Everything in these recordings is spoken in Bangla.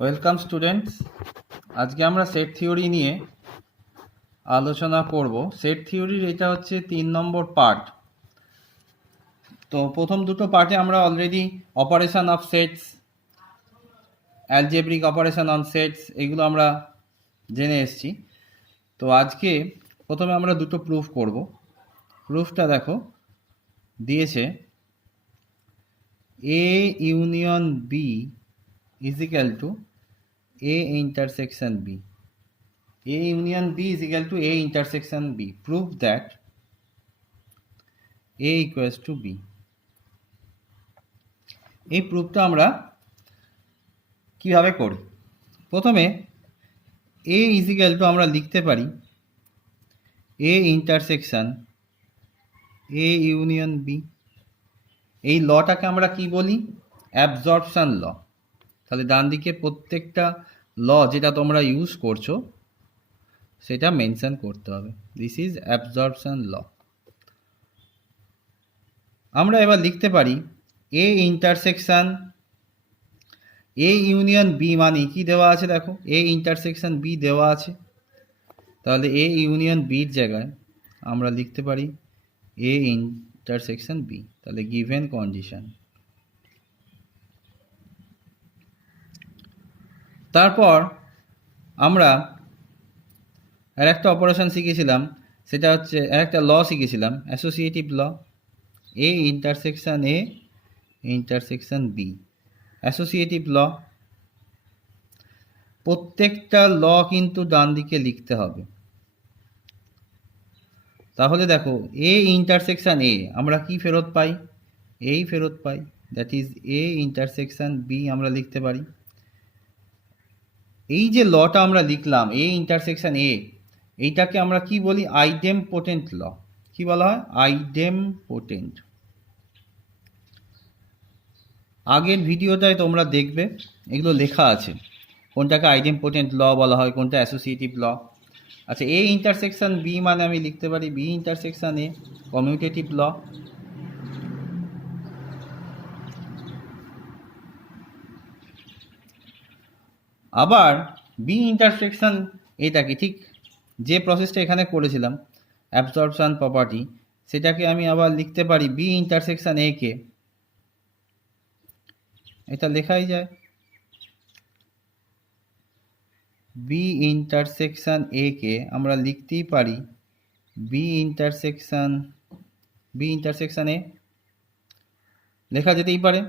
Welcome students. আজকে আমরা সেট থিওরি নিয়ে আলোচনা করব। সেট থিওরির এটা হচ্ছে 3 নম্বর পার্ট। তো প্রথম দুটো পার্টে আমরা already operation of sets, algebraic operation on sets এগুলো আমরা জেনে এসেছি। তো আজকে প্রথমে আমরা দুটো প্রুফ করব। প্রুফটা দেখো দিয়েছে, A union B is equal to A intersection B. A union B is equal to A intersection B. Prove that A equals to B. এই প্রুফটা আমরা কিভাবে করি? প্রথমে A is equal to আমরা লিখতে পারি A intersection A union B। এই লটাকে আমরা কি বলি? অ্যাবজর্পশন ল। তাহলে ডান দিকে প্রত্যেকটা ল যেটা তোমরা ইউজ করছো সেটা মেনশন করতে হবে। This is absorption law. আমরা এবার লিখতে পারি A intersection A union B, মানে কি দেওয়া আছে দেখো, এ ইন্টারসেকশন বি দেওয়া আছে। তাহলে এ ইউনিয়ন বির জায়গায় আমরা লিখতে পারি এ ইন্টারসেকশন বি। তাহলে গিভেন কন্ডিশন। তারপর আমরা আর একটা অপারেশন শিখেছিলাম, সেটা হচ্ছে একটা ল শিখেছিলাম, associative law. A intersection A intersection B, associative law. প্রত্যেকটা ল কিন্তু ডান দিকে লিখতে হবে। তাহলে দেখো এ ইন্টারসেকশন এ আমরা কি ফেরত পাই? এই ফেরত পাই, that is A intersection B আমরা লিখতে পারি। এই যে লটা আমরা লিখলাম এ ইন্টারসেকশন এ, এইটাকে আমরা কি বলি? আইডেমপোটেন্ট ল। কি বলা হয়? আইডেমপোটেন্ট। আগের ভিডিওটায় তোমরা দেখবে এগুলো লেখা আছে, কোনটাকে আইডেমপোটেন্ট ল বলা হয়, কোনটা অ্যাসোসিয়েটিভ ল। আচ্ছা, এ ইন্টারসেকশন বি মানে আমি লিখতে পারি বি ইন্টারসেকশন এ, কমিউটেটিভ ল। আবার বি ইন্টারসেকশন এটাকে ঠিক যে প্রসেসটা এখানে করেছিলাম অ্যাবজর্পশন প্রপার্টি, সেটাকে আমি আবার লিখতে পারি বি ইন্টারসেকশন এ কে। এটা লেখাই যায় বি ইন্টারসেকশন এ কে আমরা লিখতেই পারি বি ইন্টারসেকশন এ, লেখা যেতেই পারে।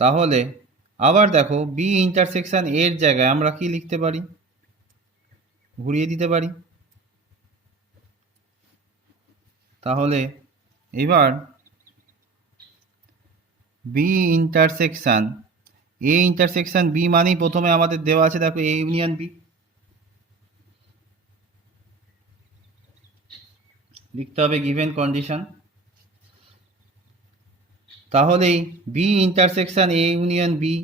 তাহলে আবার দেখো বি ইন্টারসেকশন এর জায়গায় আমরা কি লিখতে পারি? ঘুরিয়ে দিতে পারি। তাহলে এবার B intersection A intersection B মানেই প্রথমে আমাদের দেওয়া আছে দেখো এ ইউনিয়ন বি, লিখতে হবে গিভেন কন্ডিশন। তাহলেই B intersection A union B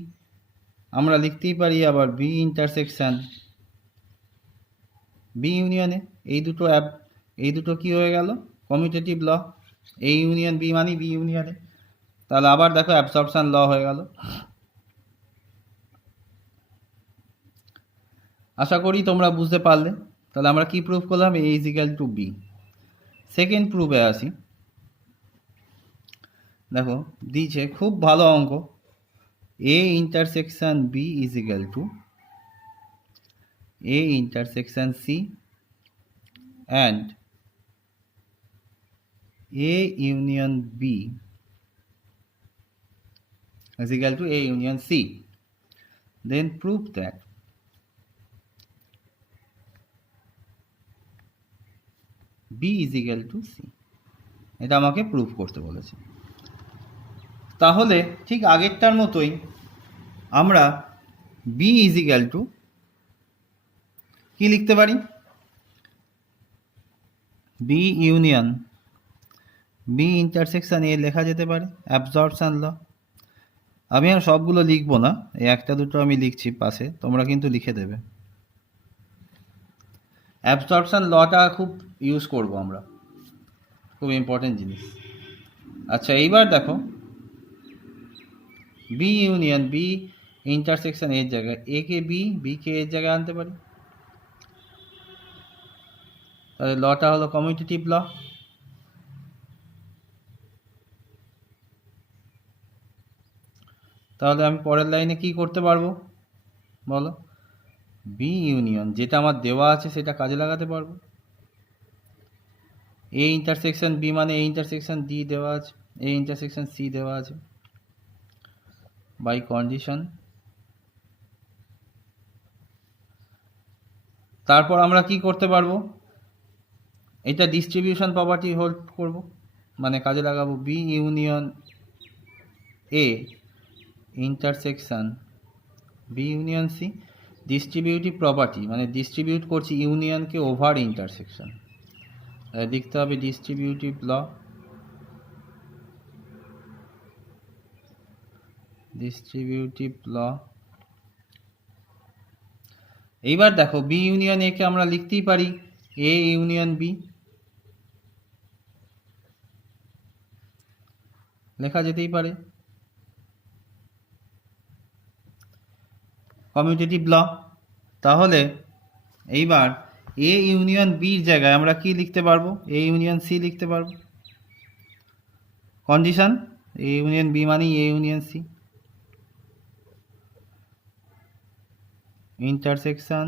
আমরা লিখতেই পারি আবার বি ইন্টারসেকশন বি ইউনিয়নে। এই দুটো কি হয়ে গেল? Commutative law. A union B মানে বি ইউনিয়নে। তাহলে আবার দেখো অ্যাবসর্পশন ল হয়ে গেল। আশা করি তোমরা বুঝতে পারলে। তাহলে আমরা কি প্রুফ করলাম? A is equal to B. Second প্রুফে আসি। দেখো দিয়েছে খুব ভালো অঙ্ক, A intersection B is equal to A intersection C and A union B is equal to A union C. Then prove that B is equal to C. এটা আমাকে প্রুভ করতে বলেছে। তাহলে ঠিক আগেরটার মতোই আমরা B is equal to কি লিখতে পারি? B union B intersection A লেখা যেতে পারে অ্যাবজর্পশন ল। আমি আর সবগুলো লিখবো না, এই একটা দুটো আমি লিখছি পাশে, তোমরা কিন্তু লিখে দেবে। অ্যাবজর্পশন লটা খুব ইউজ করব আমরা, খুব ইম্পর্টেন্ট জিনিস। আচ্ছা এইবার দেখো বি ইউনিয়ন বি ইন্টারসেকশন এর জায়গায় এ কে বি কে এর জায়গায় আনতে পারি। তাহলে লটা হলো কমিউটেটিভ ল। তাহলে আমি পরের লাইনে কি করতে পারবো বলো? বি ইউনিয়ন যেটা আমার দেওয়া আছে সেটা কাজে লাগাতে পারবো। এ ইন্টারসেকশন বি মানে এ ইন্টারসেকশন ডি দেওয়া আছে, এ ইন্টারসেকশন সি দেওয়া আছে বাই কন্ডিশন। তারপর আমরা কি করতে পারবো? এটা ডিস্ট্রিবিউশন প্রপার্টি হোল্ড করব, মানে কাজে লাগাবো B union A intersection B union C. Distributive property মানে ডিস্ট্রিবিউট করছি ইউনিয়নকে ওভার ইন্টারসেকশন, লিখতে হবে ডিস্ট্রিবিউটিভ ল। ডিস্ট্রিবিউটিভ ল। এইবার দেখো বি ইউনিয়ন এ কে আমরা লিখতেই পারি এ ইউনিয়ন বি, লেখা যেতেই পারে কমিউটেটিভ ল। তাহলে এইবার এ ইউনিয়ন বির জায়গায় আমরা কি লিখতে পারবো? এ ইউনিয়ন সি লিখতে পারবো। কন্ডিশন এ ইউনিয়ন বি মানে A union C intersection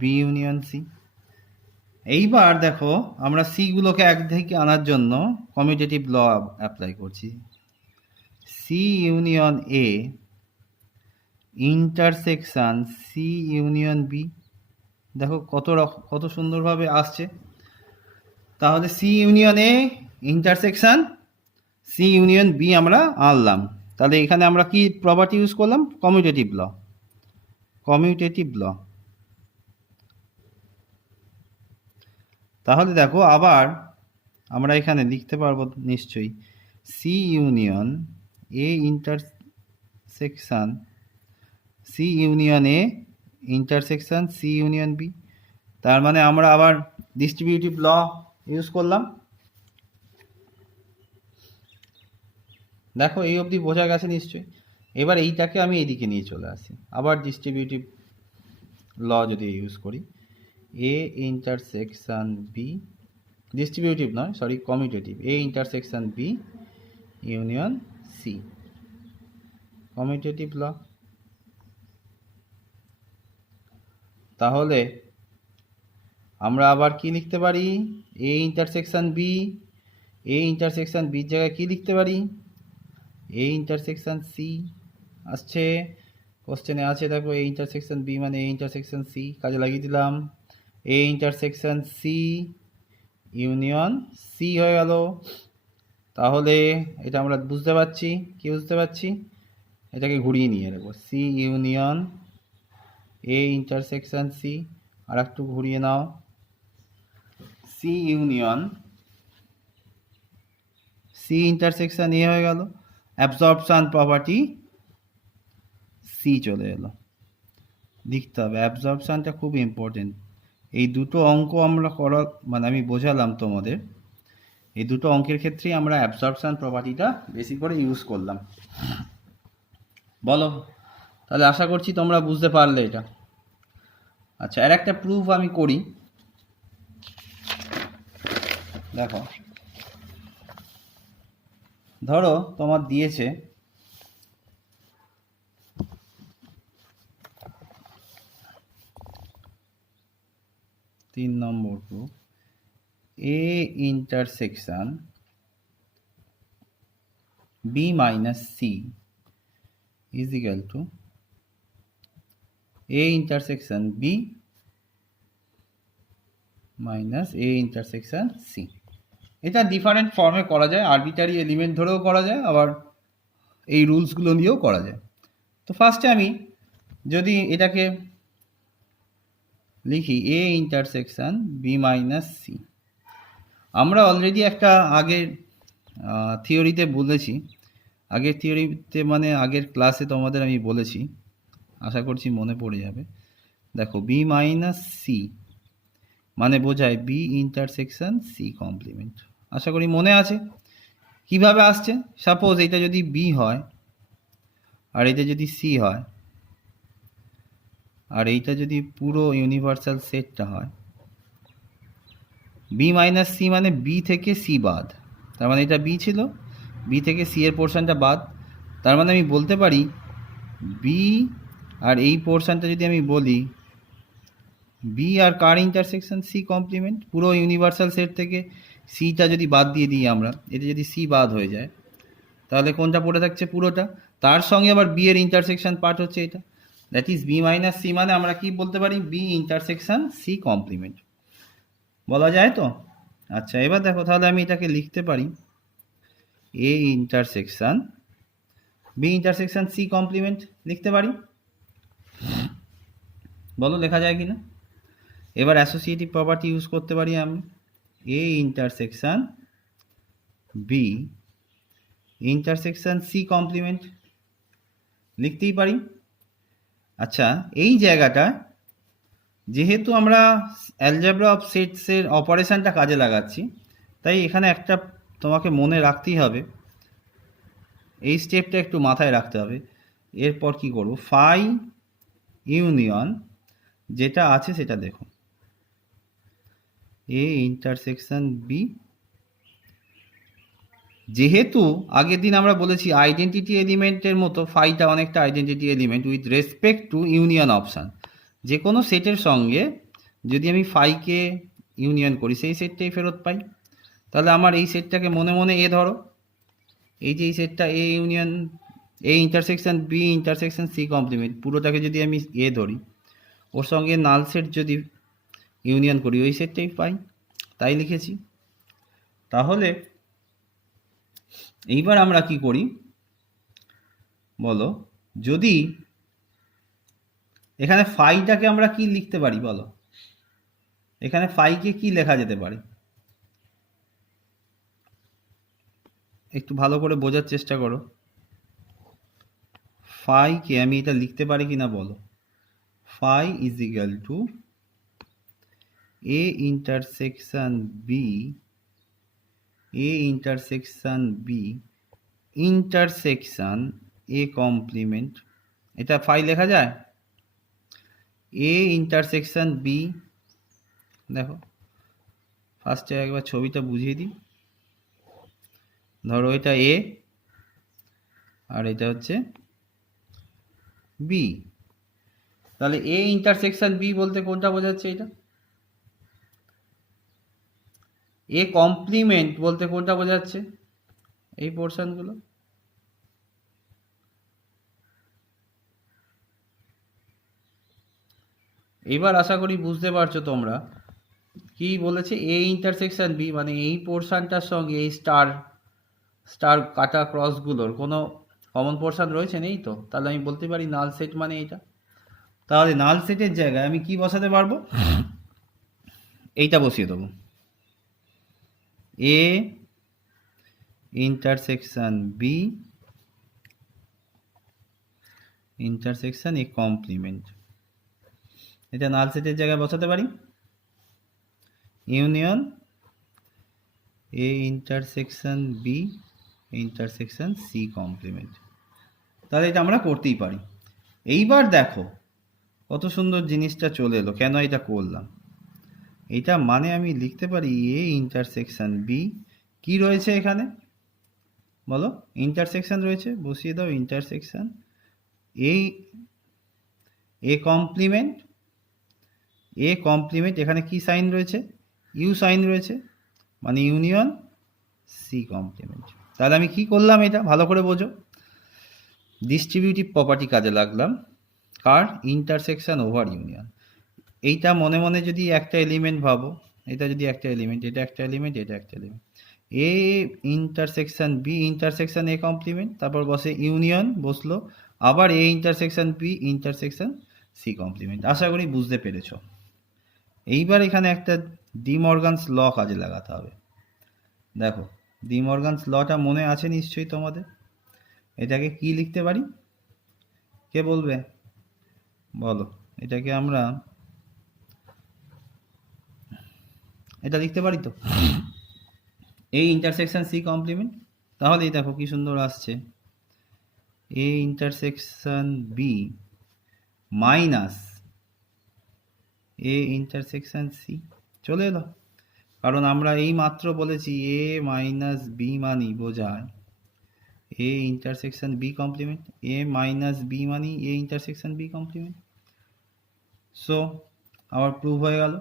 B union C. এইবার দেখো আমরা সি গুলোকে একদিকে আনার জন্য কমিউটেটিভ ল অ্যাপ্লাই করছি। C union A intersection C union B, দেখো কত সুন্দরভাবে আসছে। তাহলে C union A intersection C union B আমরা আনলাম। তাহলে এখানে আমরা কি প্রপার্টি ইউজ করলাম? Commutative law. Commutative law. তাহলে দেখো আবার আমরা এখানে লিখতে পারবো নিশ্চয়ই C union A intersection C union A intersection C union B. তার মানে আমরা আবার ডিস্ট্রিবিউটিভ ল ইউজ করলাম। দেখো এই অবধি বোঝা গেছে নিশ্চয়ই। এবার এইটাকে আমি এইদিকে নিয়ে চলে আসি, আবার ডিস্ট্রিবিউটিভ ল যদি ইউজ করি এ ইন্টারসেকশন বি, ডিস্ট্রিবিউটিভ নয় sorry commutative, A intersection B union C, commutative law. তাহলে আমরা আবার কি লিখতে পারি? A intersection B, A intersection বির জায়গায় কি লিখতে পারি? এ ইন্টারসেকশন সি আসছে, কোশ্চেনে আছে দেখো এ ইন্টারসেকশন বি মানে এ ইন্টারসেকশন সি, কাজে লাগিয়ে দিলাম। A intersection C union C হয়ে গেল। তাহলে এটা আমরা বুঝতে পারছি, কি বুঝতে পারছি? এটাকে ঘুরিয়ে নিয়ে নেবো C union A intersection C, আর একটু ঘুরিয়ে নাও C union C intersection A হয়ে গেল। অ্যাবজর্পশন প্রপার্টি সি চলে এলো, লিখতে হবে। অ্যাবজর্পশনটা খুব ইম্পর্টেন্ট। এই দুটো অঙ্ক আমরা মানে আমি বোঝালাম তোমাদের, এই দুটো অঙ্কের ক্ষেত্রেই আমরা অ্যাবজর্পশন প্রপার্টিটা বেশি করে ইউজ করলাম। বলো তাহলে, আশা করছি তোমরা বুঝতে পারলে এটা। আচ্ছা, আর একটা প্রুফ আমি করি। দেখো ধরো তোমার দিয়েছে তিন নম্বর proof A intersection B minus C is equal to A intersection B minus A intersection C. এটা ডিফারেন্ট ফর্মে করা যায়, আরবিটারি এলিমেন্ট ধরেও করা যায়, আবার এই রুলসগুলো নিয়েও করা যায়। তো ফার্স্টে আমি যদি এটাকে লিখি A intersection B minus C, আমরা অলরেডি একটা আগের থিওরিতে বলেছি, আগের থিওরিতে মানে আগের ক্লাসে তোমাদের আমি বলেছি, আশা করছি মনে পড়ে যাবে। দেখো বি মাইনাস সি মানে বোঝায় বি ইন্টারসেকশন সি কমপ্লিমেন্ট, আশা করি মনে আছে। কিভাবে আসছে? সাপোজ এটা যদি বি হয় আর এটা যদি সি হয়, আর এইটা যদি পুরো ইউনিভার্সাল সেটটা হয়, বি মাইনাস সি মানে বি থেকে সি বাদ, তার মানে এটা বি ছিল, বি থেকে সি এর পোর্শনটা বাদ, তার মানে আমি বলতে পারি বি আর এই পোর্শনটা যদি আমি বলি বি আর কার ইন্টারসেকশন সি কমপ্লিমেন্ট, পুরো ইউনিভার্সাল সেট থেকে সিটা যদি বাদ দিয়ে দিই আমরা, এটা যদি সি বাদ হয়ে যায় তাহলে কোনটা পড়ে থাকছে? পুরোটা। তার সঙ্গে আবার বি এর ইন্টারসেকশন পার্ট হচ্ছে এটা, that is B minus C, মানে আমরা কি বলতে পারি? বি ইন্টারসেকশন সি কমপ্লিমেন্ট বলা যায় তো। আচ্ছা, এবার দেখো তাহলে আমি এটাকে লিখতে পারি A intersection B intersection C complement লিখতে পারি, বলো লেখা যায় কিনা? এবার অ্যাসোসিয়েটিভ প্রপার্টি ইউজ করতে পারি আমি, A intersection B intersection C complement লিখতেই পারি। আচ্ছা, এই জায়গাটা যেহেতু আমরা অ্যালজেব্রা অফ সেটসের অপারেশনটা কাজে লাগাচ্ছি, তাই এখানে একটা তোমাকে মনে রাখতেই হবে, এই স্টেপটা একটু মাথায় রাখতে হবে। এরপর কি করব? ফাই ইউনিয়ন যেটা আছে সেটা দেখো, এ ইন্টারসেকশন বি, যেহেতু আগের দিন আমরা বলেছি আইডেন্টিটি এলিমেন্টের মতো ফাইটা অনেকটা identity element with respect to union option, যে কোনো সেটের সঙ্গে যদি আমি ফাইকে ইউনিয়ন করি সেই সেটটাই ফেরত পাই। তাহলে আমার এই সেটটাকে মনে মনে এ ধরো, এই যে এই সেটটা A union A intersection B intersection C complement, পুরোটাকে যদি আমি এ ধরি, ওর সঙ্গে নাল সেট যদি ইউনিয়ন করি ওই সেটটাই পাই, তাই লিখেছি। তাহলে এইবার আমরা কি করি বলো, যদি এখানে ফাইটাকে আমরা কি লিখতে পারি বলো, এখানে ফাইকে কি লেখা যেতে পারে? একটু ভালো করে বোঝার চেষ্টা করো, ফাইকে আমি এটা লিখতে পারি কিনা বলো। Phi is equal to A intersection B, A intersection B intersection A complement, এটা ফাই লেখা যায়। এ ইন্টারসেকশন বি, দেখো ফার্স্টে একবার ছবিটা বুঝিয়ে দিই, ধরো এটা এ আর এটা হচ্ছে বি, তাহলে এ ইন্টারসেকশন বি বলতে কোনটা বোঝাচ্ছে? এটা। এ কমপ্লিমেন্ট বলতে কোনটা বোঝাচ্ছে? এই পোর্শনগুলো। এবার আশা করি বুঝতে পারছো তোমরা কি বলেছে। এ ইন্টারসেকশন বি মানে এই পোর্শনটার সঙ্গে এই স্টার স্টার কাটা ক্রসগুলোর কোনো কমন পোর্শন রয়েছে? নেই তো, তাহলে আমি বলতে পারি নাল সেট মানে এটা। তাহলে নাল সেটের জায়গায় আমি কি বসাতে পারবো? এইটা বসিয়ে দেবো, A intersection B intersection A complement, এটা নাল সেটের জায়গায় বসাতে পারি। Union A intersection B intersection C complement, তাহলে এটা আমরা করতেই পারি। এইবার দেখো কত সুন্দর জিনিসটা চলে এলো, কেন এটা করলাম? এটা মানে আমি লিখতে পারি এ ইন্টারসেকশন বি, কি রয়েছে এখানে বলো? ইন্টারসেকশন রয়েছে, বসিয়ে দাও ইন্টারসেকশন এই এ কমপ্লিমেন্ট, এ কমপ্লিমেন্ট এখানে কি সাইন রয়েছে? ইউ সাইন রয়েছে, মানে ইউনিয়ন সি কমপ্লিমেন্ট। তাহলে আমি কি করলাম এটা ভালো করে বোঝো, ডিস্ট্রিবিউটিভ প্রপার্টি কাজে লাগলাম, কার? Intersection over union. এইটা মনে মনে যদি একটা এলিমেন্ট ভাবো, এটা যদি একটা এলিমেন্ট, এটা একটা এলিমেন্ট, এটা একটা element, A intersection B intersection A complement, তারপর বসে ইউনিয়ন বসলো, আবার A intersection B intersection C complement. আশা করি বুঝতে পেরেছ। এইবার এখানে একটা ডি মর্গানস ল কাজে লাগাতে হবে। দেখো ডি মর্গানস লটা মনে আছে নিশ্চয়ই তোমাদের। এটাকে কি লিখতে পারি? কে বলবে বলো? এটাকে আমরা এটা লিখতে পারি তো, এই ইন্টারসেকশন সি কমপ্লিমেন্ট। তাহলেই দেখো কি সুন্দর আসছে, A intersection B minus A intersection C চলে এলো। কারণ আমরা এই মাত্র বলেছি এ মাইনাস বি মানি বোঝায় A intersection B complement, A minus B মানি A intersection B complement. So আবার প্রুভ হয়ে গেল।